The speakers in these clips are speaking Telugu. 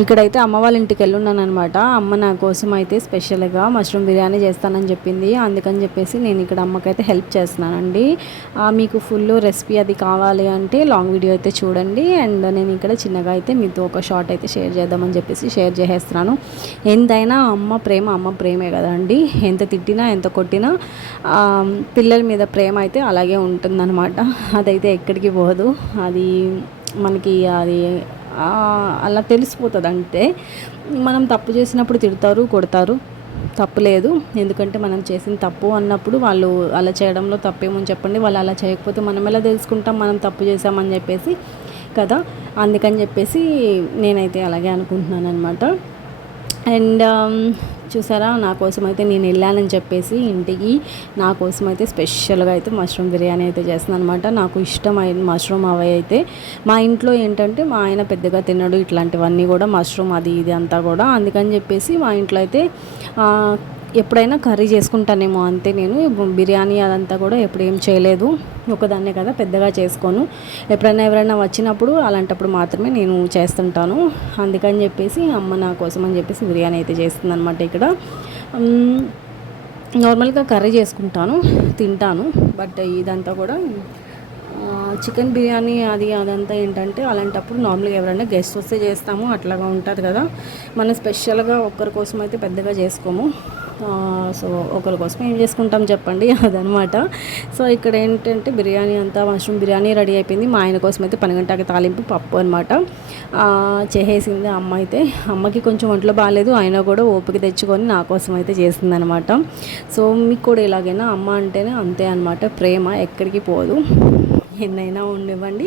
ఇక్కడైతే అమ్మ వాళ్ళ ఇంటికి వెళ్ళున్నాను అనమాట అమ్మ నా కోసం అయితే స్పెషల్గా మష్రూమ్ బిర్యానీ చేస్తానని చెప్పింది. అందుకని చెప్పేసి నేను ఇక్కడ అమ్మకైతే హెల్ప్ చేస్తున్నానండి. మీకు ఫుల్ రెసిపీ అది కావాలి అంటే లాంగ్ వీడియో అయితే చూడండి. అండ్ నేను ఇక్కడ చిన్నగా అయితే మీతో ఒక షార్ట్ అయితే షేర్ చేద్దామని చెప్పేసి షేర్ చేసేస్తున్నాను. ఎంతైనా అమ్మ ప్రేమ అమ్మ ప్రేమే కదండి. ఎంత తిట్టినా ఎంత కొట్టినా పిల్లల మీద ప్రేమ అయితే అలాగే ఉంటుందన్నమాట. అదైతే ఎక్కడికి పోదు. అది మనకి అది అలా తెలిసిపోతుంది అంటే మనం తప్పు చేసినప్పుడు తిడతారు కొడతారు. తప్పు లేదు. ఎందుకంటే మనం చేసిన తప్పు అన్నప్పుడు వాళ్ళు అలా చేయడంలో తప్పేమని చెప్పండి. వాళ్ళు అలా చేయకపోతే మనం ఎలా తెలుసుకుంటాం? మనం తప్పు చేసామని చెప్పేసి కదా? అందుకని చెప్పేసి నేనైతే అలాగే అనుకుంటున్నాను అనమాట అండ్ చూసారా? నా కోసం అయితే నేను వెళ్ళానని చెప్పేసి ఇంటికి నా కోసం అయితే స్పెషల్గా అయితే మష్రూమ్ బిర్యానీ అయితే చేస్తున్నాను అనమాట నాకు ఇష్టమైన మష్రూమ్ అవి అయితే. మా ఇంట్లో ఏంటంటే మా ఆయన పెద్దగా తినడు ఇట్లాంటివన్నీ కూడా మష్రూమ్ అది ఇది అంతా కూడా. అందుకని చెప్పేసి మా ఇంట్లో అయితే ఎప్పుడైనా కర్రీ చేసుకుంటానేమో అంతే నేను. బిర్యానీ అదంతా కూడా ఎప్పుడు ఏం చేయలేదు. ఒకదాన్నే కదా పెద్దగా చేసుకోను. ఎప్పుడైనా ఎవరైనా వచ్చినప్పుడు అలాంటప్పుడు మాత్రమే నేను చేస్తుంటాను. అందుకని చెప్పేసి అమ్మ నా కోసం అని చెప్పేసి బిర్యానీ అయితే చేస్తుంది అనమాట ఇక్కడ నార్మల్గా కర్రీ చేసుకుంటాను తింటాను. బట్ ఇదంతా కూడా చికెన్ బిర్యానీ అది అదంతా ఏంటంటే అలాంటప్పుడు నార్మల్గా ఎవరైనా గెస్ట్ వస్తే చేస్తాము. అట్లాగా ఉంటుంది కదా. మనం స్పెషల్గా ఒక్కరి కోసం అయితే పెద్దగా చేసుకోము. సో ఒకరి కోసం ఏం చేసుకుంటాం చెప్పండి అదనమాట సో ఇక్కడ ఏంటంటే బిర్యానీ అంతా మష్రూమ్ బిర్యానీ రెడీ అయిపోయింది. మా ఆయన కోసం అయితే పనిగంటకి తాలింపు పప్పు అనమాట చేసేసింది అమ్మ అయితే. అమ్మకి కొంచెం ఒంట్లో బాగాలేదు ఆయన కూడా ఓపిక తెచ్చుకొని నా కోసం అయితే చేసింది అనమాట సో మీకు కూడా ఎలాగైనా అమ్మ అంటేనే అంతే అనమాట ప్రేమ ఎక్కడికి పోదు. ఎన్నైనా ఉండివ్వండి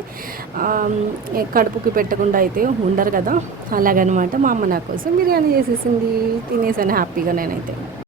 కడుపుకి పెట్టకుండా అయితే ఉండరు కదా. అలాగనమాట మా అమ్మ నా కోసం బిర్యానీ చేసేసింది. తినేసాను హ్యాపీగా నేనైతే.